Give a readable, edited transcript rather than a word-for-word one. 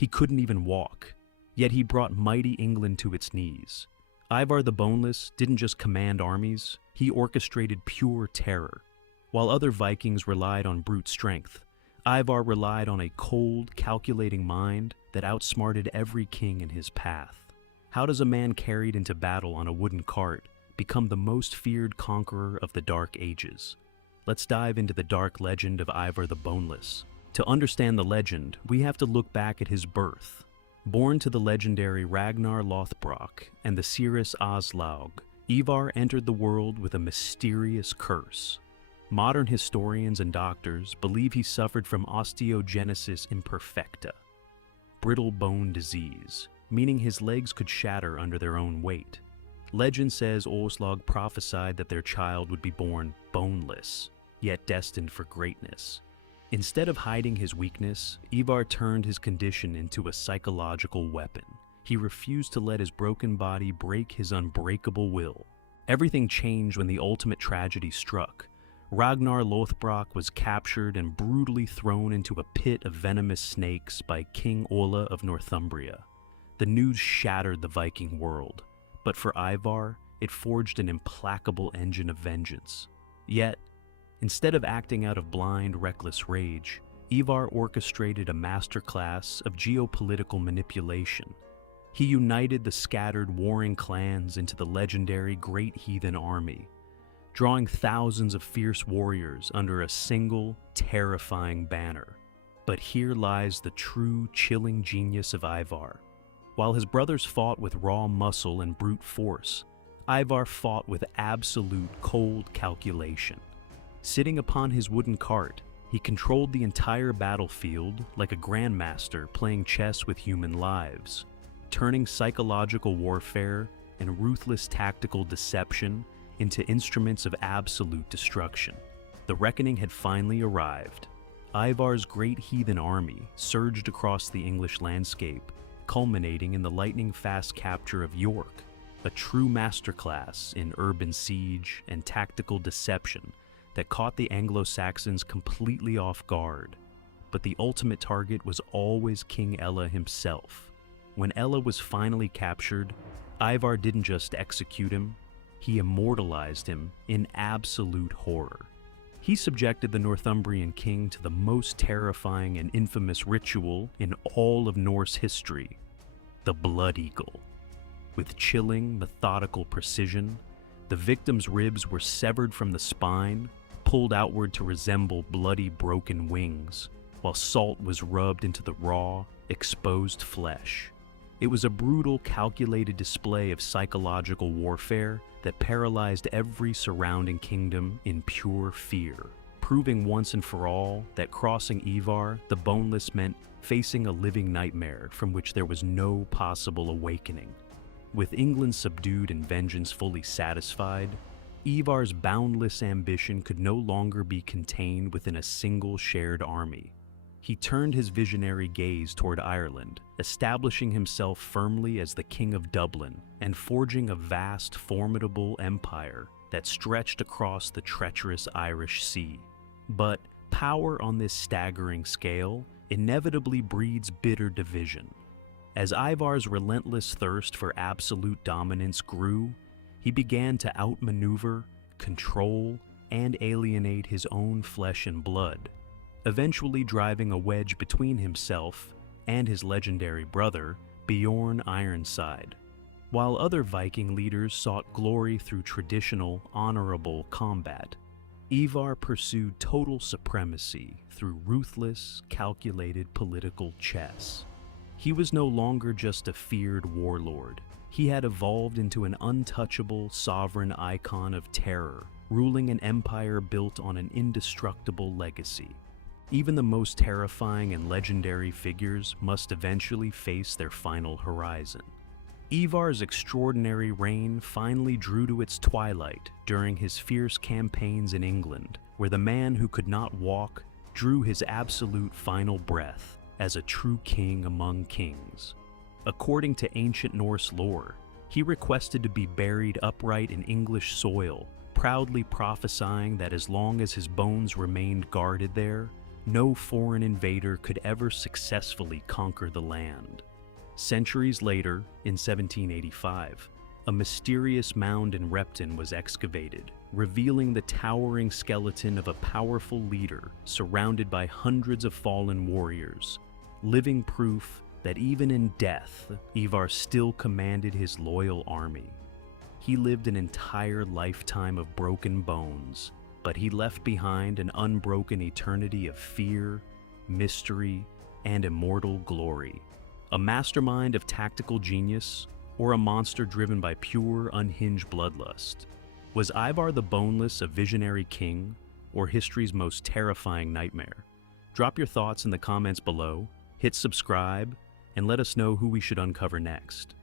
He couldn't even walk, yet he brought mighty England to its knees. Ivar the Boneless didn't just command armies, he orchestrated pure terror. While other Vikings relied on brute strength, Ivar relied on a cold, calculating mind that outsmarted every king in his path. How does a man carried into battle on a wooden cart become the most feared conqueror of the Dark Ages? Let's dive into the dark legend of Ivar the Boneless. To understand the legend, we have to look back at his birth. Born to the legendary Ragnar Lothbrok and the seeress Aslaug, Ivar entered the world with a mysterious curse. Modern historians and doctors believe he suffered from osteogenesis imperfecta, brittle bone disease, meaning his legs could shatter under their own weight. Legend says Aslaug prophesied that their child would be born boneless, yet destined for greatness. Instead of hiding his weakness, Ivar turned his condition into a psychological weapon. He refused to let his broken body break his unbreakable will. Everything changed when the ultimate tragedy struck. Ragnar Lothbrok was captured and brutally thrown into a pit of venomous snakes by King Ola of Northumbria. The news shattered the Viking world, but for Ivar, it forged an implacable engine of vengeance. Yet, instead of acting out of blind, reckless rage, Ivar orchestrated a masterclass of geopolitical manipulation. He united the scattered warring clans into the legendary Great Heathen Army, drawing thousands of fierce warriors under a single, terrifying banner. But here lies the true, chilling genius of Ivar. While his brothers fought with raw muscle and brute force, Ivar fought with absolute cold calculation. Sitting upon his wooden cart, he controlled the entire battlefield like a grandmaster playing chess with human lives, turning psychological warfare and ruthless tactical deception into instruments of absolute destruction. The reckoning had finally arrived. Ivar's great heathen army surged across the English landscape, culminating in the lightning-fast capture of York, a true masterclass in urban siege and tactical deception that caught the Anglo-Saxons completely off guard. But the ultimate target was always King Ella himself. When Ella was finally captured, Ivar didn't just execute him, he immortalized him in absolute horror. He subjected the Northumbrian king to the most terrifying and infamous ritual in all of Norse history, the Blood Eagle. With chilling, methodical precision, the victim's ribs were severed from the spine, pulled outward to resemble bloody broken wings, while salt was rubbed into the raw, exposed flesh. It was a brutal, calculated display of psychological warfare that paralyzed every surrounding kingdom in pure fear, proving once and for all that crossing Ivar the Boneless meant facing a living nightmare from which there was no possible awakening. With England subdued and vengeance fully satisfied, Ivar's boundless ambition could no longer be contained within a single shared army. He turned his visionary gaze toward Ireland, establishing himself firmly as the King of Dublin and forging a vast, formidable empire that stretched across the treacherous Irish Sea. But power on this staggering scale inevitably breeds bitter division. As Ivar's relentless thirst for absolute dominance grew, he began to outmaneuver, control, and alienate his own flesh and blood, eventually driving a wedge between himself and his legendary brother, Bjorn Ironside. While other Viking leaders sought glory through traditional, honorable combat, Ivar pursued total supremacy through ruthless, calculated political chess. He was no longer just a feared warlord. He had evolved into an untouchable, sovereign icon of terror, ruling an empire built on an indestructible legacy. Even the most terrifying and legendary figures must eventually face their final horizon. Ivar's extraordinary reign finally drew to its twilight during his fierce campaigns in England, where the man who could not walk drew his absolute final breath as a true king among kings. According to ancient Norse lore, he requested to be buried upright in English soil, proudly prophesying that as long as his bones remained guarded there, no foreign invader could ever successfully conquer the land. Centuries later, in 1785, a mysterious mound in Repton was excavated, revealing the towering skeleton of a powerful leader surrounded by hundreds of fallen warriors, living proof that even in death, Ivar still commanded his loyal army. He lived an entire lifetime of broken bones, but he left behind an unbroken eternity of fear, mystery, and immortal glory. A mastermind of tactical genius, or a monster driven by pure, unhinged bloodlust? Was Ivar the Boneless a visionary king, or history's most terrifying nightmare? Drop your thoughts in the comments below, hit subscribe, and let us know who we should uncover next.